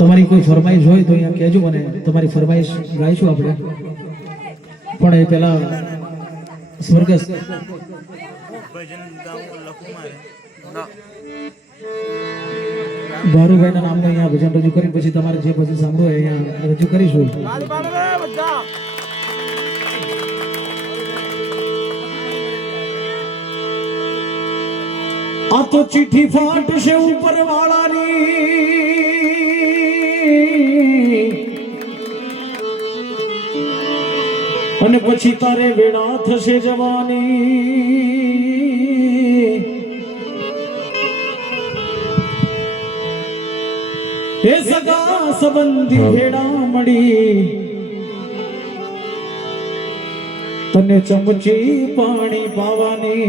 તમારી કોઈ ફરમાઈશ હોય તો અહીંયા કહેજો મને, તમારી ફરમાઈશ ગાઈશું આપણે. પણ એ પહેલા સ્વર્ગસ્થ ભારુભાઈના નામનું અહીંયા ભજન રજૂ કરી પછી તમારે જે ભજન સાંભળવું હોય અહીંયા રજૂ કરીશું. આ તો ચિઠ્ઠી ફાટશે ઉપર વાળાની અને પછી તારે વેળા થશે જવાની. હે સગા સંબંધી ભેડા મળી તને ચમચી પાણી પાવાની.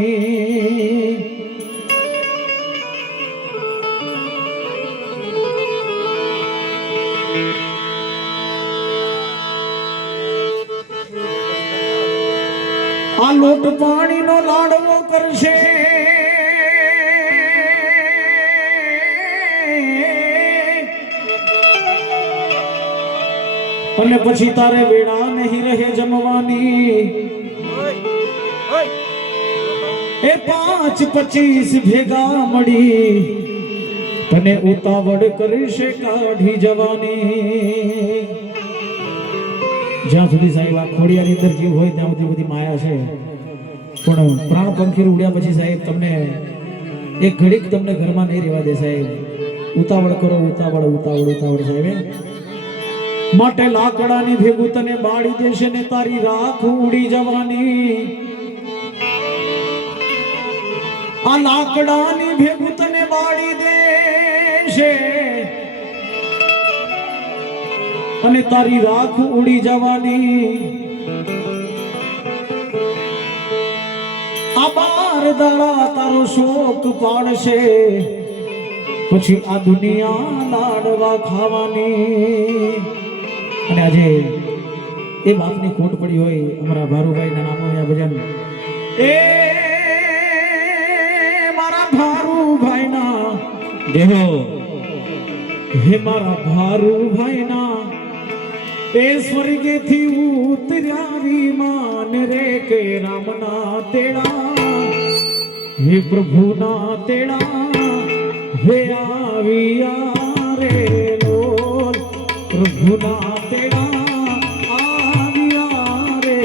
આ લોટ પાણીનો લાડવો કરશે અને પછી તારે વેળા નહીં રહે જમવાની. એ 5-25 ભેગા મળી તને ઉતાવળ કરશે કાઢી જવાની. જ્યાં સુધી સાહેબ આ ખોડિયાની અંદર જીવ હોય ત્યાં સુધી બધી માયા છે, પણ પ્રાણ પંખી ઉડ્યા પછી સાહેબ તમને એક ઘડીક તમને ઘરમાં નહીં રહેવા દે સાહેબ. ઉતાવળ કરો, ઉતાવળ ઉતાવળ ઉતાવળ સાહેબ. માટે લાકડાની ભેગું તને બાળી દેશે ને તારી રાખ ઉડી જવાની. આ લાકડાની ભેગું તને બાળી દેશે અને તારી રાખ ઉડી જવાની. આ 12 દાડા તારો શોક પાડશે પછી આ દુનિયા લાડવા ખાવાની. અને આજે એ બાપની ખોટ પડી હોય અમારા ભારુભાઈના નામનું આ ભજન. એ મારા ભારુભાઈના દેહો, હે મારા ભારુભાઈના એ સ્વર્ગેથી ઉતર્યા વિમાન રે કે રામના તેડા, હે પ્રભુના તેડા, હે આવ્યા રે લોલ પ્રભુના તેડા આવ્યા રે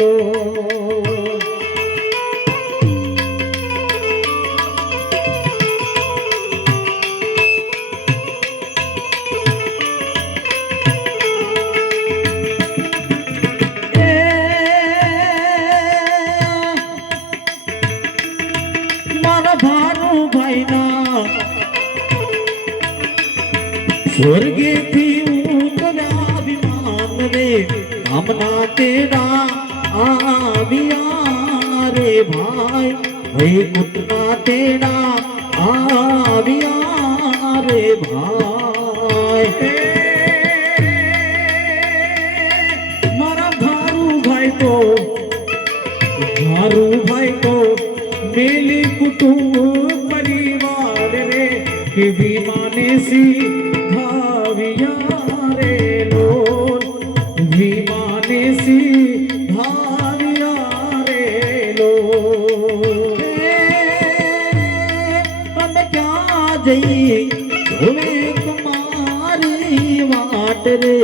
લોલ. સ્વર્ગેથી ઉતર્યા વિમાન રે રામના તેડા આવ્યા રે ભાઈ, વૈકુંઠના તેડા આવ્યા રે ભાઈ. મારા ભારુભાઈ તો મેલી કુટુંબ પરિવાર રે કે વિમાને સી ભાવિયા રે લોલ, વિમાને સી ભાવિયા રે લોલ. અમે ક્યાં જઈ ધોવે કુમારી વાટ રે.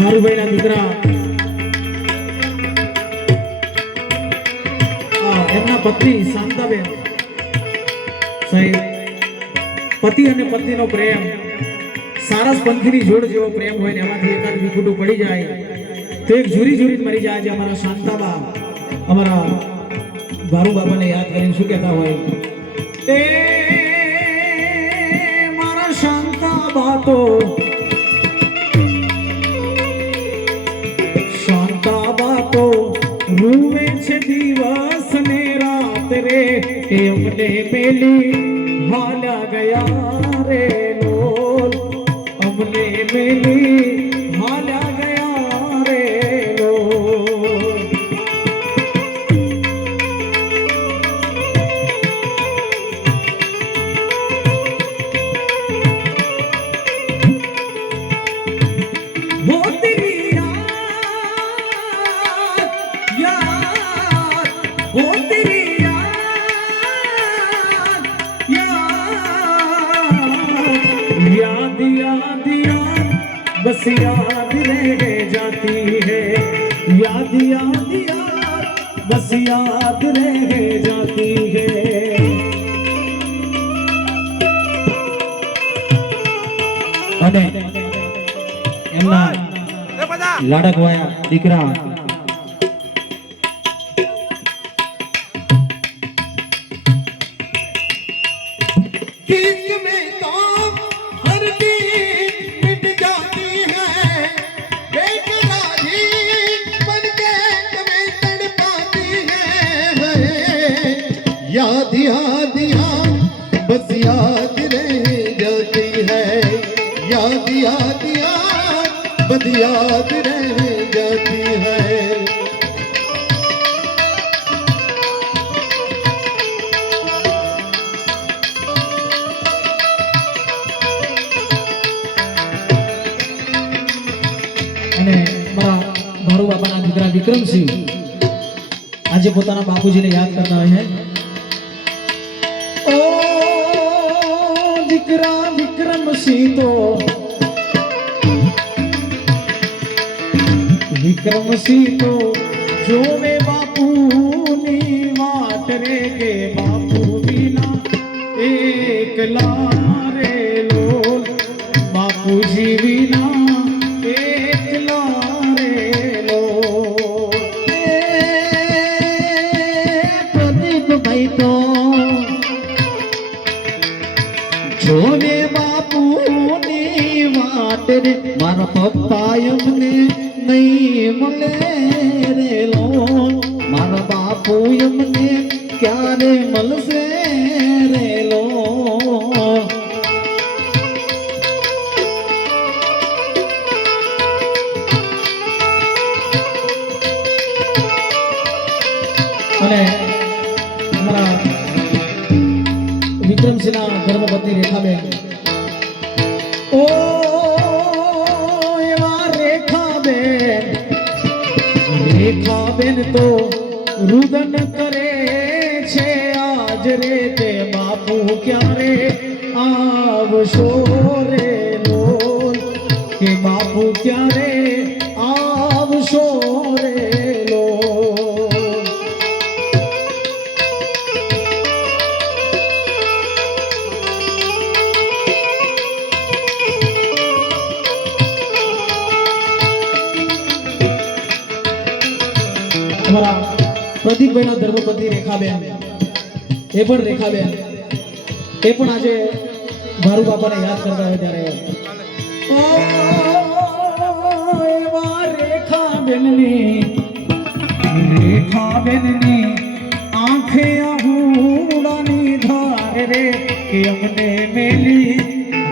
ભારુભાઈના દીકરા એમના પત્ની શાંતાબેન સાહેબ, પતિ અને પત્નીનો પ્રેમ સારસ પંખીની જોડ જેવો પ્રેમ હોય ને એમાંથી એકાદ વિખૂટું પડી જાય તો એક ઝૂરી ઝૂરી મરી જાય. છે અમારા શાંતાબા અમારા ભારુ બાબાને યાદ કરીને શું કહેતા હોય, એ મારા શાંતાબા તો રૂવે છે દિવસ ને રાત રે એ અમને મેલી હાલ્યા ગયા રે લોલ અમને મેલી હાલ્યા ગયા રે લોલ बस याद रह जाती है याद याद याद बस याद रह जाती है અને એમના લાડકવાયા દીકરા याद याद याद बस याद रह जाती है याद याद याद बस याद रह जाती है અને મારા ભારુ બાપાના દીકરા વિક્રમસિંહ આજે પોતાના બાપુજીને યાદ કરતા હોય છે દીકરા વિક્રમસિંહ તો જોવે બાપુની વાટ રે કે બાપુ વિના એકલા રે લોલ બાપુજી વિના એકલા રે લોલ પ્રદીપભાઈ તો જોવે બાપુની વાટ રે મારા પપ્પા એમને નહીં મળે રે લોલ મારા બાપુ એમને ક્યારે મળશે રે લોલ અને અમારા વિક્રમસિંહના ધર્મપત્ની રેખાબેન ઓ એવા રેખાબેન તો રુદન કરે છે આજ રે તે બાપુ ક્યારે આવશો રે લોલ કે બાપુ ક્યારે આવશો રે લોલ અમારા પ્રદીપભાઈના ધર્મપત્ની રેખાબેન એ પણ આજે ભારુ બાપાને યાદ કરતા હોય ત્યારે એવા રેખાબેનની આંખે આહુડાની ધાર રે કે અમને મેલી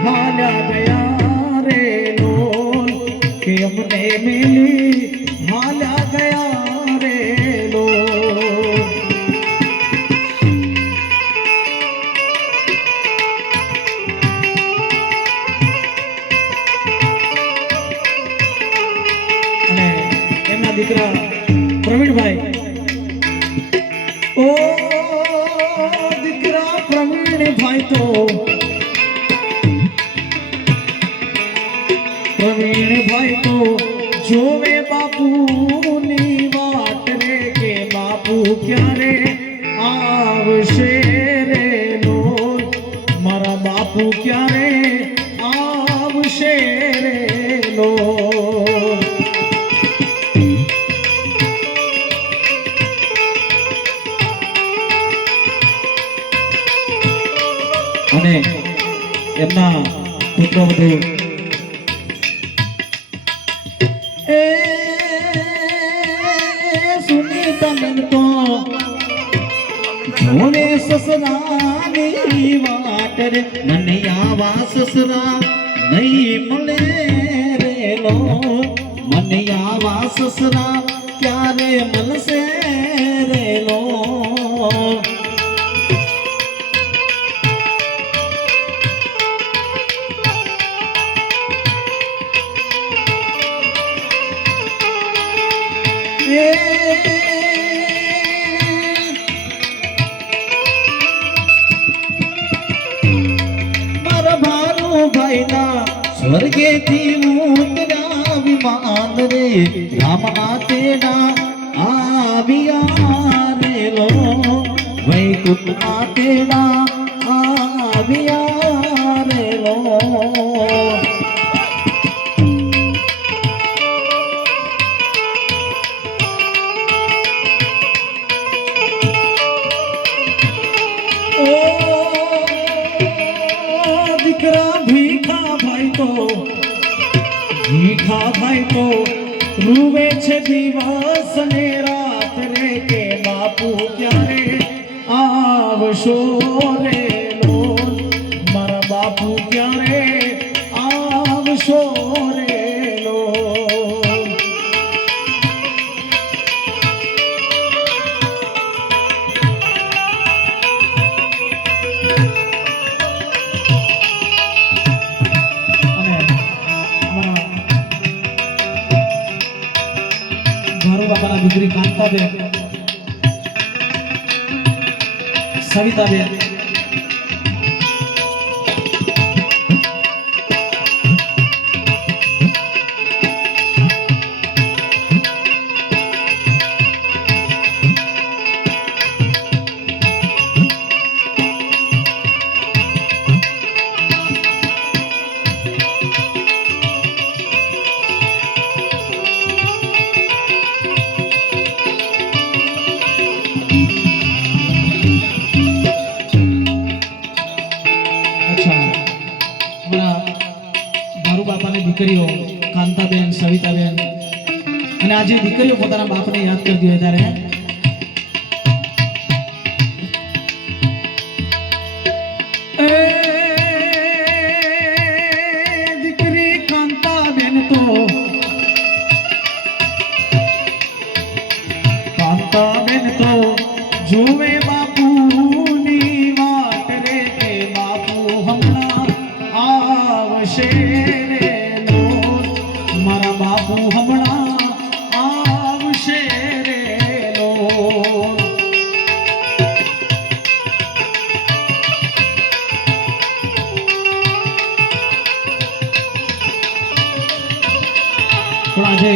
હાલ્યા ગયા રે લોલ કે અમને મેલી હાલ્યા ગયા રે લોલ અને એમના દીકરા પ્રવીણભાઈ ઓ દીકરા પ્રવીણભાઈ તો જોવે બાપુની વાટ રે કે બાપુ ક્યારે આવશે રે લોલ મારા બાપુ ક્યારે આવશે રે લોલ અને એમના પુત્ર વધુ સુનીતા જોવે સસરાની વાટ રે મને આવા સસરા નહીં મળે રે લો મને આવા સસરા ક્યારે મળશે રે લો સ્વર્ગેથી ઉતર્યા વિમાન રે રામ તેડા આવ્યા રે લો વૈકુંઠ તેડા આવ્યા રે લો ભીખા ભાઈ તો રૂવે છે દિવસ ને રાત રે કે બાપુ ક્યારે આવશો રે લો મારા બાપુ ક્યારે આવશો રે લો બાપાના દીકરી કાંતાબેન સવિતાબેન બાપાની દીકરીઓ કાંતાબેન સવિતાબેન અને આજે દીકરીઓ પોતાના બાપને યાદ કરતી હોય ત્યારે દીકરી કાંતાબેન તો જોવે બાપુની વાટ રે કે બાપુ હમણાં આવશે બાપુ હમણાં આવશે રે લો પણ આજે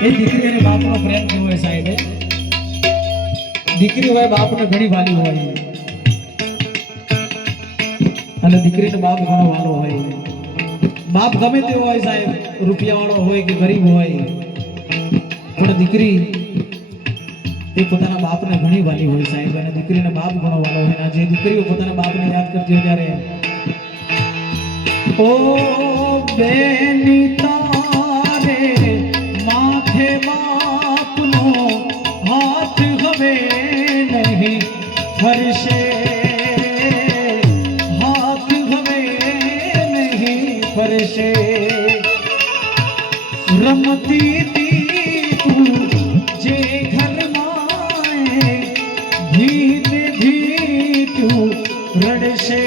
એ દીકરી અને બાપનો પ્રેમ કેવો હોય સાહેબ દીકરી હોય બાપને ઘણી વાલી હોય અને દીકરીનો બાપ ઘણો વાલો હોય બાપ ગમે તેવો હોય સાહેબ રૂપિયાવાળો હોય કે ગરીબ હોય પણ દીકરી એ પોતાના બાપને ઘણી વાલી હોય સાહેબ અને દીકરીનો બાપ ઘણો વાલો હોય અને જે દીકરીઓ પોતાના બાપને યાદ કરતી હોય ત્યારે ઓ બેની તારે માથે બાપનો હાથ હવે નહીં ફરશે ફરશે રમતી તું જે ઘરમાં ધીત ધીતું રડશે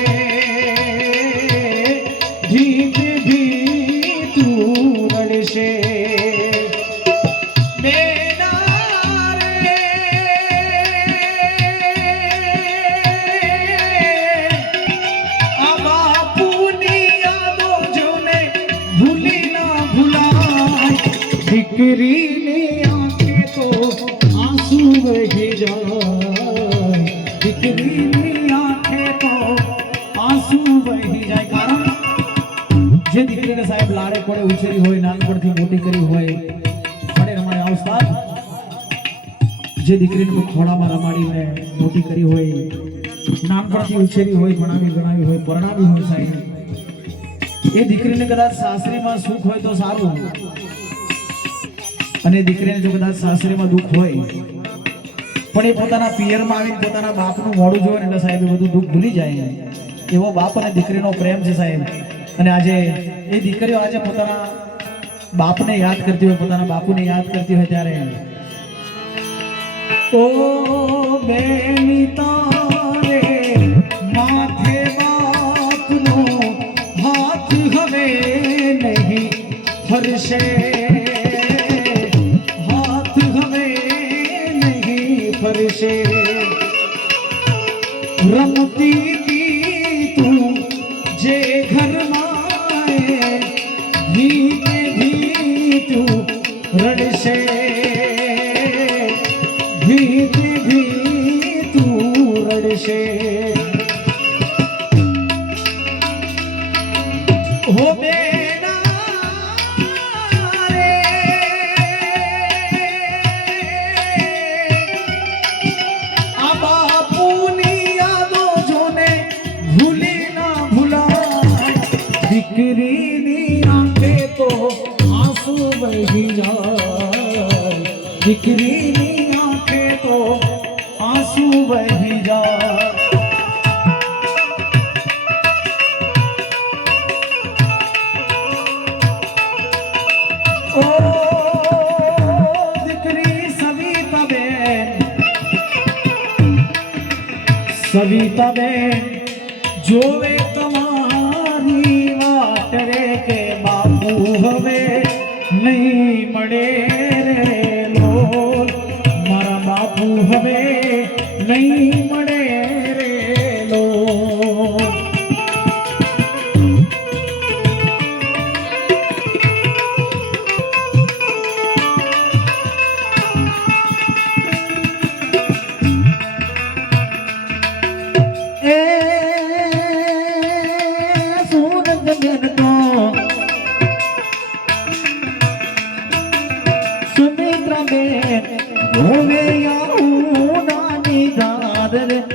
ધીત ધીતું રડશે દીકરીની આંખે તો આંસુ વહી જાય દીકરીની આંખે તો આંસુ વહી જાય કારણ જે દીકરીને સાહેબ લાડે પડે ઉછેરી હોય નાનપણથી મોટી કરી હોય પડે રમાડે અવસ્થા જે દીકરીને ખોળામાં રમાડીને મોટી કરી હોય નાનપણથી ઉછેરી હોય ભણાવી ગણાવી હોય પરણાવી હોય સાહેબ એ દીકરીને કદાચ સાસરીમાં સુખ હોય તો સારું અને દીકરીને જો કદાચ સાસરીમાં દુઃખ હોય પણ એ પોતાના પિયરમાં આવીને પોતાના બાપનું મોઢું જોવે ને એટલે સાહેબ એ બધું દુઃખ ભૂલી જાય એવો બાપ અને દીકરીનો પ્રેમ છે સાહેબ અને આજે એ દીકરીઓ આજે પોતાના બાપને યાદ કરતી હોય પોતાના બાપુને યાદ કરતી હોય ત્યારે ઓ બેની તારે માથે બાપનો હાથ હવે નહીં ફરશે હાથ હવે નહીં ફરશે રમતી તી તું જે ઘરમાં ધીમે ધી તું રડશે ધીમે ધી તું રડશે હો બેના રે આ બાપુની યાદો જોને ભૂલી ના ભૂલાય દીકરીની આંખે તો આંસુ વહી જાય દીકરીની આંખે તો આંસુ વહી જાય ઓ દીકરી સવિતાબેન જોવે તમારી વાટ રે કે બાપુ હવે નહીં મળે રે લોલ મારા બાપુ હવે નહીં મળે રે લોલ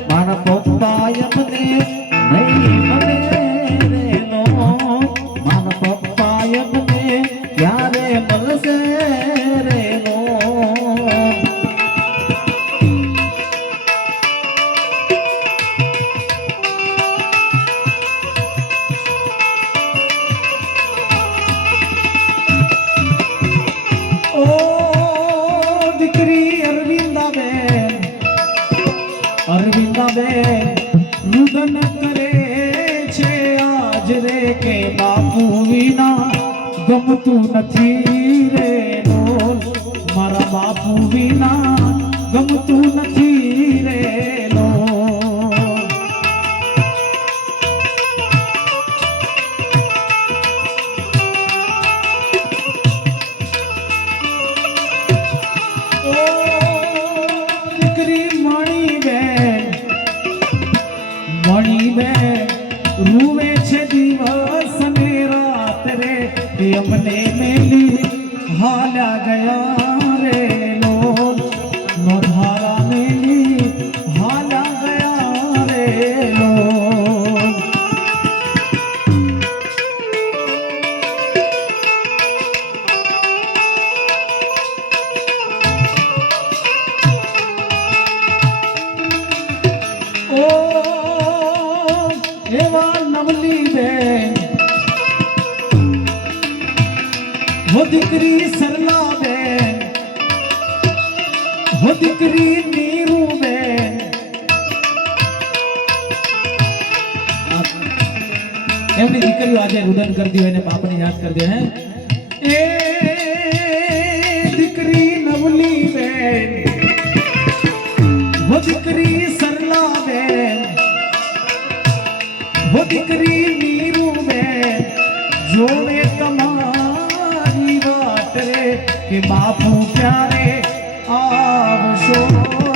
મારા પપ્પા એમને નહીં મળે રે નો મારા પપ્પા એમને ક્યારે મળશે રે નો ઓ દીકરી અરવિંદાબેન રુદન કરે છે આજ રે કે બાપુ વિના ગમતું નથી રે લોલ મારા બાપુ વિના ગમતું નથી રે લોલ ઓ દીકરી મણીબેન રૂવે છે દિવસ ને રાત રે અમને મેલી હાલ્યા ગયા રે લોલ નોધારા મેલી હાલ્યા ગયા રે લોલ ઓ એવા નવલી બેન હો દીકરી સરલા બેન હો દીકરી નીરુ બેન એમની દીકરીઓ આજે રુદન કરતી હોય ને બાપને યાદ કરતી હે એ દીકરી નવલી બેન હો દીકરી સરલા બેન वो दिकरी नीरू में जोवे तुम्हारी बात रे के बापू प्यारे आवशो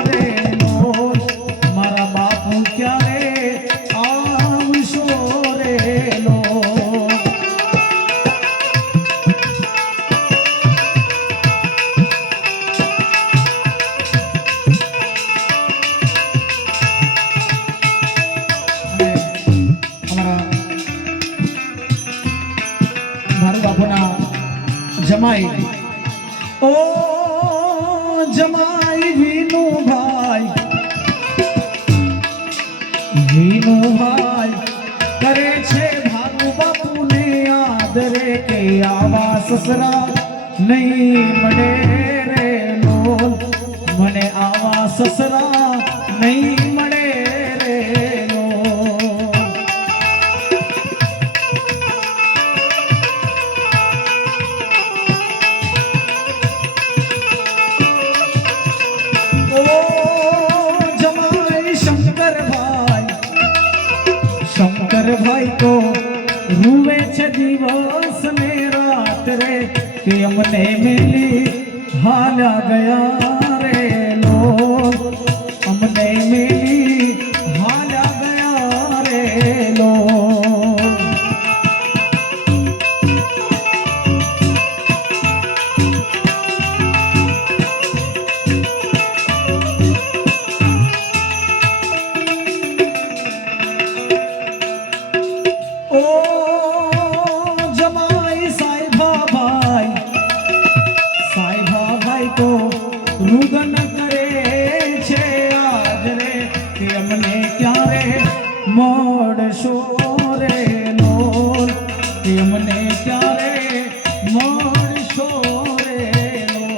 रे मोर मारा बापू प्यारे आवशो रे लो જમાઈ ઓ જમાઈ વિનુ ભાઈ સસરા નહીં મળે રે લોલ, મને આવા સસરા નહીં મળે રે લોલ. ઓ જમાઈ શંકરભાઈ તો રૂવે છે દિવસ ને રાત રે, કે અમને મેલી હાલ્યા ગયા રે લોલ, અમને મેલી હાલ્યા ગયા રે લોલ. ઓ જમાઈ સાહેબાભાઈ તો રુદન કરે છે આજ રે, કે અમને ક્યારે મળશો રે લોલ, કે અમને ક્યારે મળશો રે લોલ.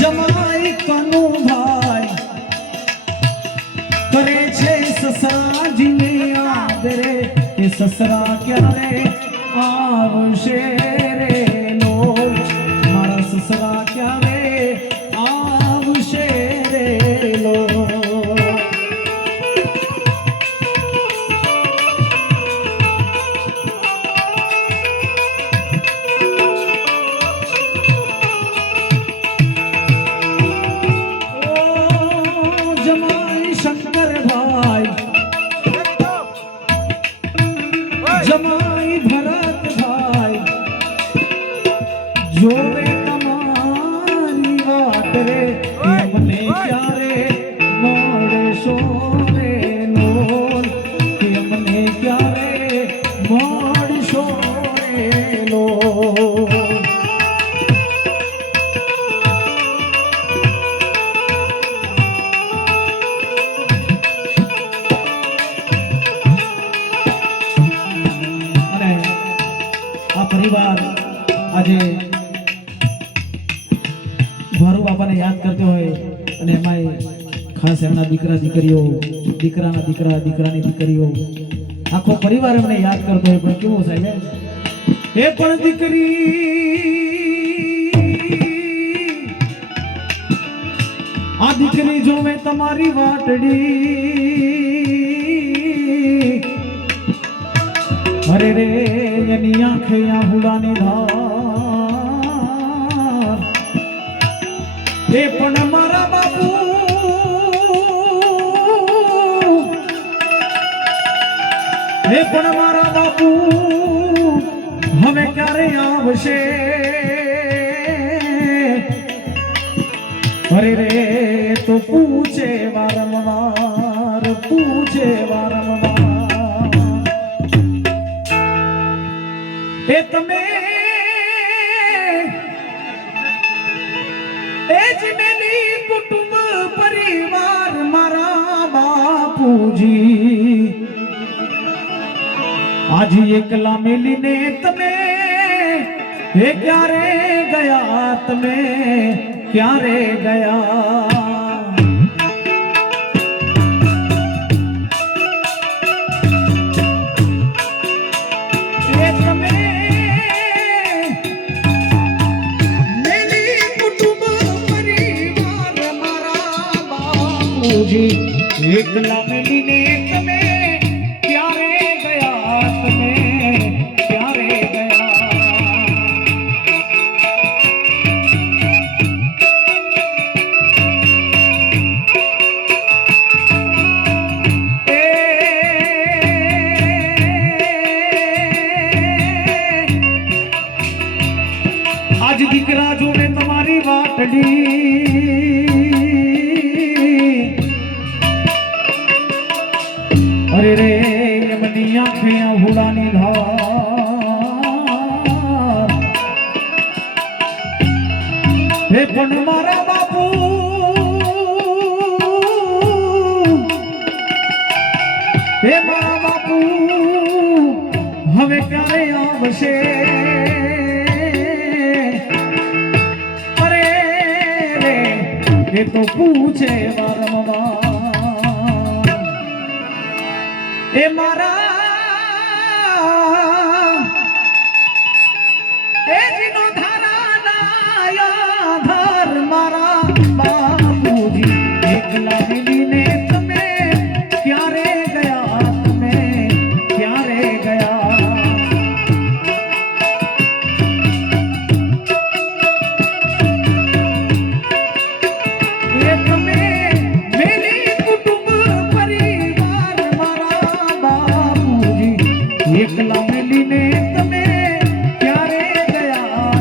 જમાઈ કનુભાઈ કરે છે સસરાજીને યાદ રે, કે સસરા ક્યારે આવશે રે લોલ, મારા સસરા ક્યારે આવશે રે લોલ. જમાઈ ભરતભાઈ જોવે તમારી વાત રે, કે મને ક્યારે મળશો રે લોલ, કે મને ક્યારે મળશો રે લોલ. પરિવાર આજે ભારુ બાપાને યાદ કરતો હોય, અને એમાંય ખાસ એમના દીકરા દીકરીઓ, દીકરાના દીકરા, દીકરાની દીકરીઓ, આખો પરિવાર એમને યાદ કરતો હોય. પણ કેવું સાહેબ, એ પણ દીકરી આ દીકરી જોવે તમારી વાટડી, અરે રે એની આંખે આહુડાની ધાર, એ પણ મારા બાપુ, એ પણ મારા બાપુ હવે ક્યારે આવશે, અરે રે તો પૂછે વારંવાર, પૂછે વારંવાર. એ તમે એ જ મેલી કુટુંબ પરિવાર મારા બાપુજી, આજ એકલા મેલીને તમે એ ક્યારે ગયા, તમે ક્યારે ગયા. એકલા મેલીને તમે ક્યારે ગયા, તમે ક્યારે ગયા. આજ દીકરા જોડે તમારી વાટડી, અરે રે એમની પણ મારા બાપુ હે મારા બાપુ હવે ક્યારે આવશે અરે રે એ તો પૂછે વારંવાર એ મારા એ જીનો ધારા ધાર મારા બાપુજી એકલા મિલીને તમે ક્યારે ગયા તમે ક્યારે ગયા એ તમે મેલી કુટુંબ પરિવાર મારા બાપુજી એકલા મિલીને તમે ક્યારે ગયા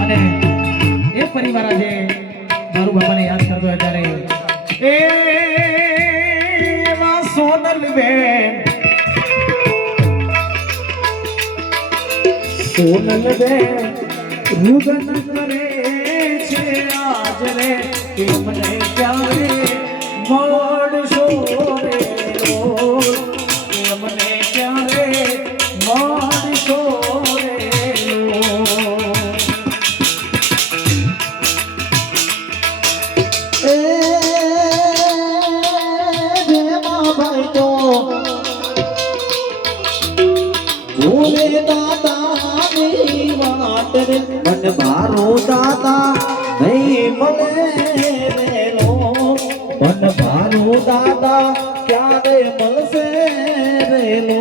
અને એ પરિવાર આજે મારું બાપાને યાદ કરતો હોય ત્યારે એવા સોનલ બેન રુદન કરે છે આજ રે કે મને ક્યારે મળશો રે કે મને ક્યારે મળશો મન મારો દાદા નહીં મળે રેલો મન મારો દાદા ક્યારે મળશે રેલો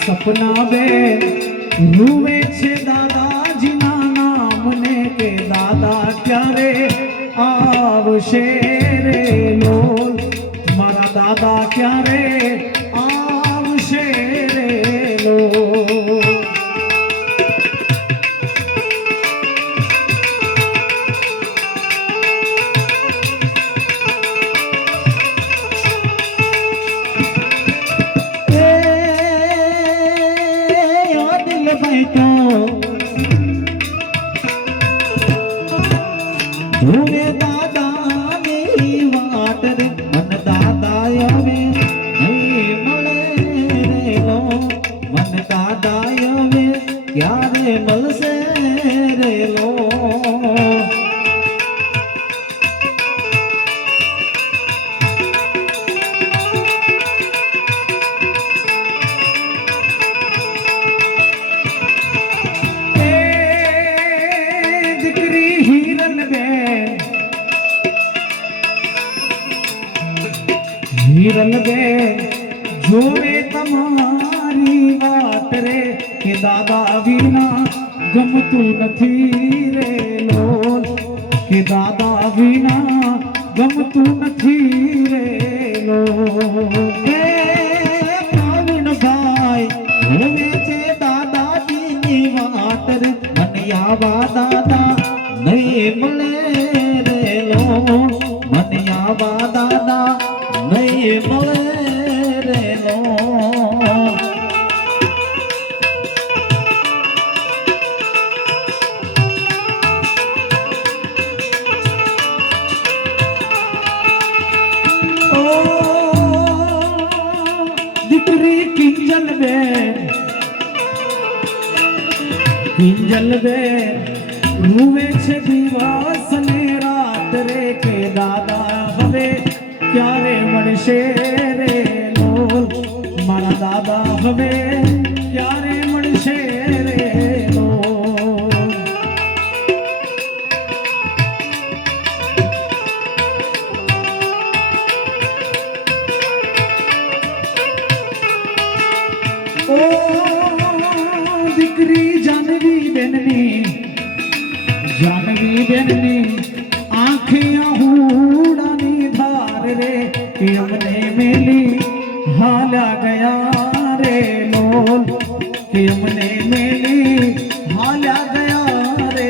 સપના બેન રૂવે છે દાદાજીના નામને કે દાદા ક્યારે આવશે રે લોલ મારા દાદા ક્યારે આવશે રે લોલ ધૂમે દાદાની વાટ રે મન દાદા હવે નહીં મળે રેલો મન દાદા હવે ક્યારે મળશે રેલો હિરલ બેન જોવે તમારી વાત રે કે દાદા વિના ગમતું નથી રે લોલ કે દાદા વિના ગમતું નથી રે લોલ હે ભાઈ જોવે છે દાદાજીની વાટ રે મને આવા દાદા નહીં મળે રેલો મને આવા દાદા નહીં મળે રેલો ઓ દીકરી કિંજલ બેન રૂવે છે દિવસ ને રાત રે કે દાદા હવે ક્યારે મળશે રે લોલ મારા દાદા હવે ક્યારે મળશે રે લોલ ઓ દીકરી જાનવી બેનની આંખે આહુડાની ધાર રે કે અમને મેલી હાલ્યા ગયા રે લોલ કે અમને મેલી હાલ્યા ગયા રે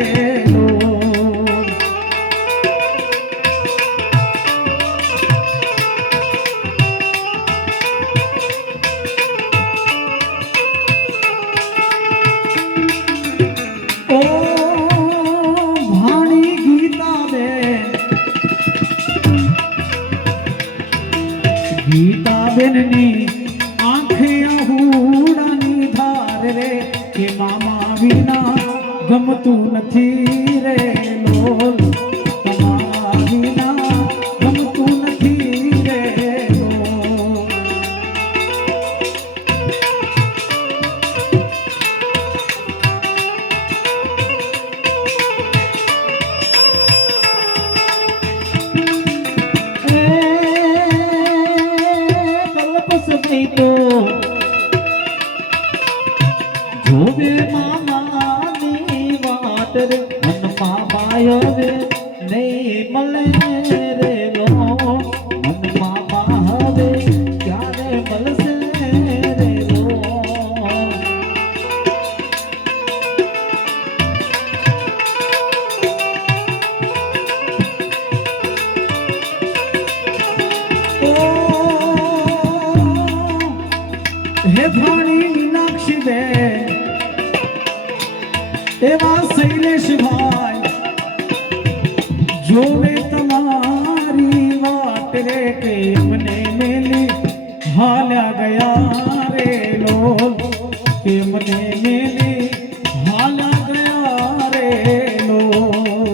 ઓ ભાણી ગીતા બેન, ગીતા બેન ની આંખે આહુડાની ધાર રે, કે મામા વિના ગમતું નથી રે લોલ, તમારા વિના ગમતું નથી રે લોલ. તો જોવે મામાની વાટ રે, મનમાં પાયવે નહીં મળે રે લો, મનમાં પાહવે ક્યારે મળશે રે લો. હે ભાણી મીનાક્ષી બેન, એવા શૈલેષભાઈ જોવે તમારી વાટ રે, કે મને મેલી હાલ્યા ગયા રે લોલ, કે મને મેલી હાલ્યા ગયા રે લોલ.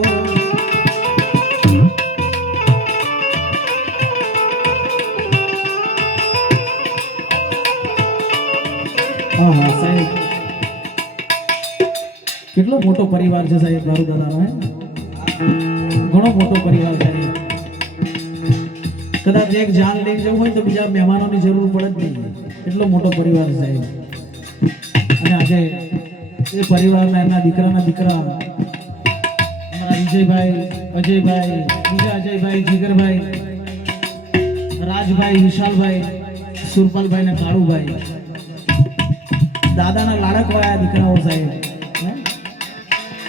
હા સાહેબ, કેટલો મોટો પરિવાર છે સાહેબ દારૂ દાદાનો, ઘણો મોટો પરિવાર છે. કદાચ એક જાન લઈને જવું હોય તો બીજા મહેમાનોની જરૂર પડે જ નહીં, એટલો મોટો પરિવાર છે સાહેબ. અને આજે એ પરિવારના એમના દીકરાના દીકરા અમારા વિજયભાઈ, અજયભાઈ, બીજા અજયભાઈ, જીગરભાઈ, રાજભાઈ, વિશાલભાઈ, સુરપાલભાઈ ને કાળુભાઈ, દાદાના લાડક વાળા દીકરાઓ સાહેબ.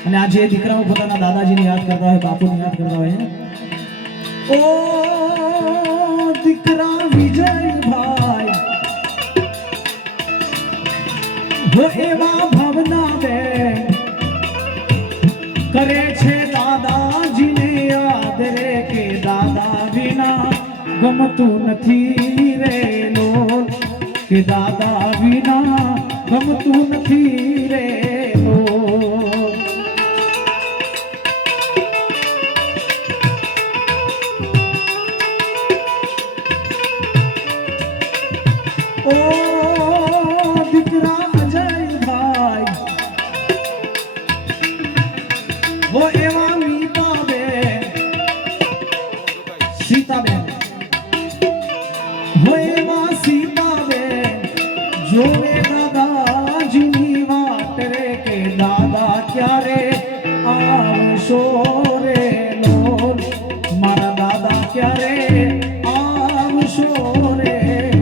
અને આજે એ દીકરાઓ પોતાના દાદાજીને યાદ કરતા હોય, બાપુને યાદ કરતા હોય. ઓ દીકરા વિજયભાઈ, હો એવા ભાવના બેન કરે છે દાદાજીને યાદ રે, કે દાદા વિના ગમતું નથી રે લોલ, કે દાદા વિના ગમતું નથી રે લોલ. ઓ દીકરા અજયભાઈ, હો એવા મીતાબેન, સીતાબેન, હો એવા સીતાબેન જોવે દાદાજીની વાટ રે, કે દાદા ક્યારે આવશો રે લોલ, મારા દાદા ક્યારે આવશો રે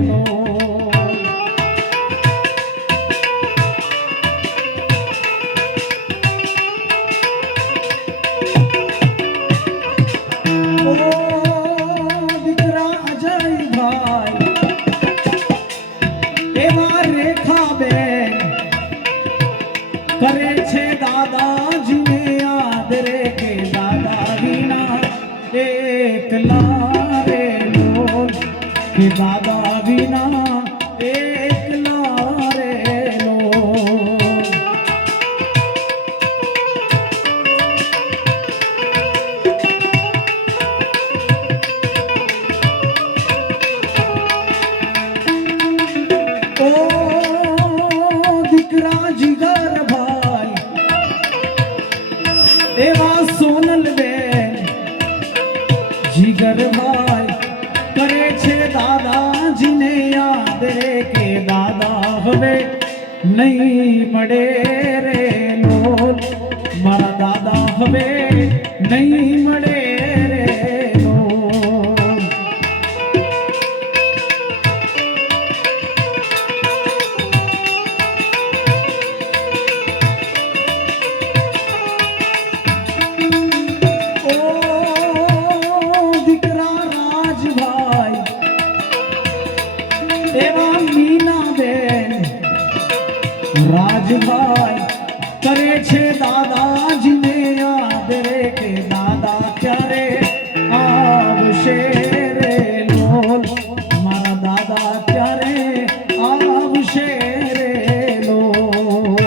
લોલ. ઓ દીકરા અજયભાઈ, એવા રેખાબેન કરે છે દાદાજીને યાદ રે, કે દાદા વિના એકલા રે લોલ, કે દાદા વિના એકલા રે લોલ. ઓ દીકરા જીગરભાઈ, એવા સોનલબેન, જીગરભાઈ કરે છે દાદાજીને યાદ રે, કે દાદા હવે નહીં મળે રે લોલ, મારા દાદા હવે નહીં મળે રે લોલ. ઓ દીકરા રાજભાઈ, એવા મીનાબેન, રાજભાઈ કરે છે દાદાજીને યાદ રે કે દાદા ક્યારે આવશે રે લોલ મારા દાદા ક્યારે આવશે રે લોલ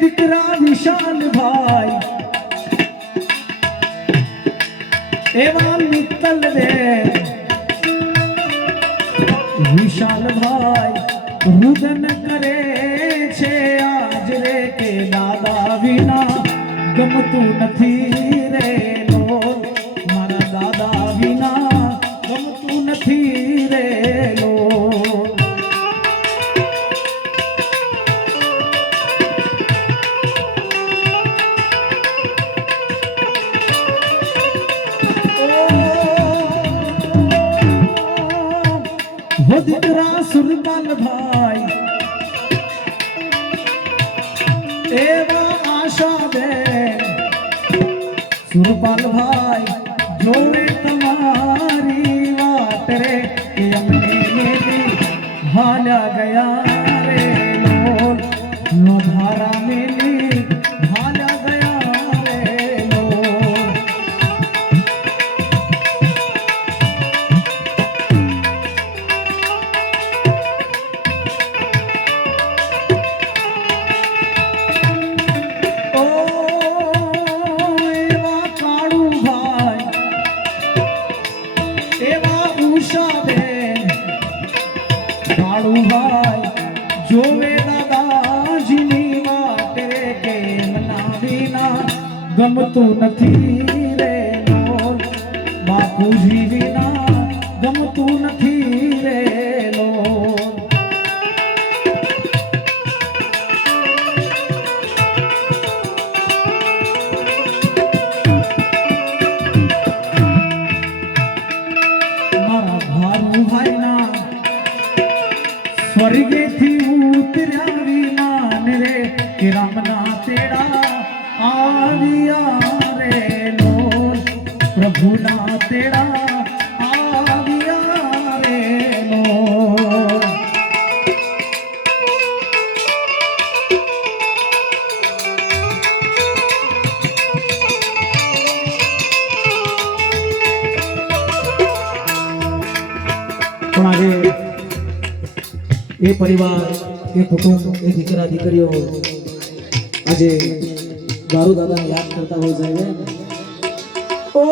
દીકરા વિશાલ ભાઈ એવા મિત્તલ દે વિશાલ ભાઈ રુદન કરે છે આજ રે કે દાદા વિના ગમતું નથી રે લોલ મારા દાદા વિના ગમતું નથી રે લોલ हो દીકરા સુરપાલ ભાઈ એવા આશા દે સુરપાલ ભાઈ જોવે તમારી વાત રે કે અમને હાલ્યા ગયા રે લોલ નો ધારા મેલી હાલ્યા ગયા રે લોલ જોવે દાદાજીની વાત રે કે મના વિના ગમતું નથી રે લોલ બાપુજી વિના ગમતું નથી રે લોલ મારા ભાનુભાઈના સ્વર્ગેથી ઉતર્યા વિમાન રે કે રામના તેડા આવ્યા રે લોલ પ્રભુના તેડા આવ્યા રે લોલ પણ આજે એ પરિવાર એ કુટુંબ એ દીકરા દીકરીઓ આજે ગારુ દાદાને યાદ કરતા હોય સાહેબ ઓ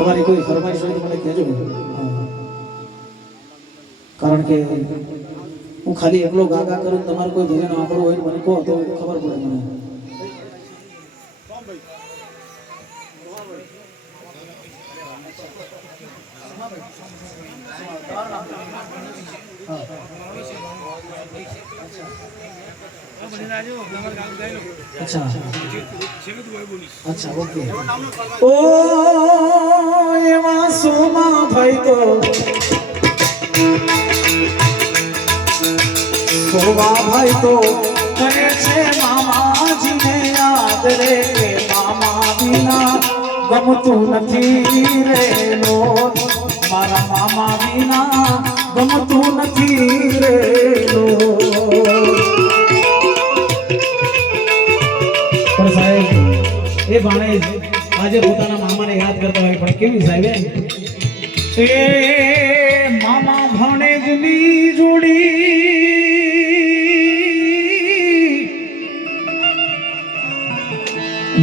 તમારી કોઈ ફરમાઈશ હોય તો મને કહેજો કારણ કે હું ખાલી એકલો ગાગા કરું તમારે કોઈ ભજન આંકડો હોય મને કહો તો ખબર પડે મને अच्छा अच्छा ओके ओ एवा सोमा भाई तो सोमा भाई तो करे छे मामाजी ने याद रे के मामा बिना गमતું નથી રે લોલ મારા મામા વિના ગમતું નથી રે લોલ પણ સાહેબ એ ભાણેજ આજે પોતાના મામાને યાદ કરતા હોય પણ કેવી સાહેબ એ મામા ભાણેજની જોડી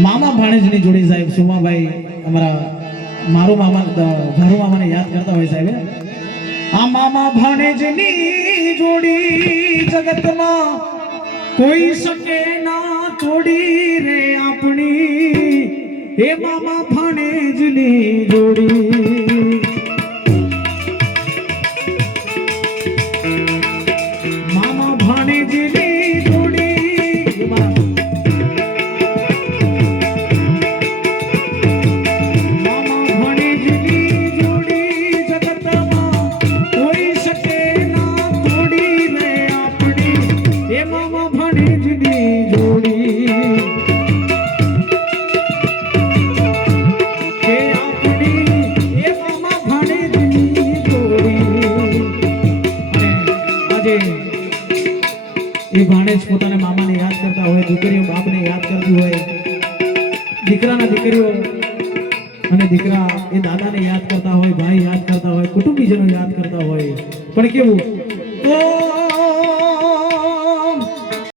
મામા ભાણેજની જોડી સાહેબ સુમાભાઈ અમારા મારું મામા ઘારુ મામાને યાદ કરતા હોય સાહેબ આ મામા ભાણેજની જોડી જગતમાં કોઈ શકે ના તોડી રે આપણી હે મામા ભાણેજની જોડી એ ભાણેજ પોતાના મામાને યાદ કરતા હોય, દીકરીઓ બાપને યાદ કરતી હોય, દીકરાના દીકરીઓ અને દીકરા એ દાદાને યાદ કરતા હોય, ભાઈ યાદ કરતા હોય, કુટુંબીજનો યાદ કરતા હોય. પણ કેવું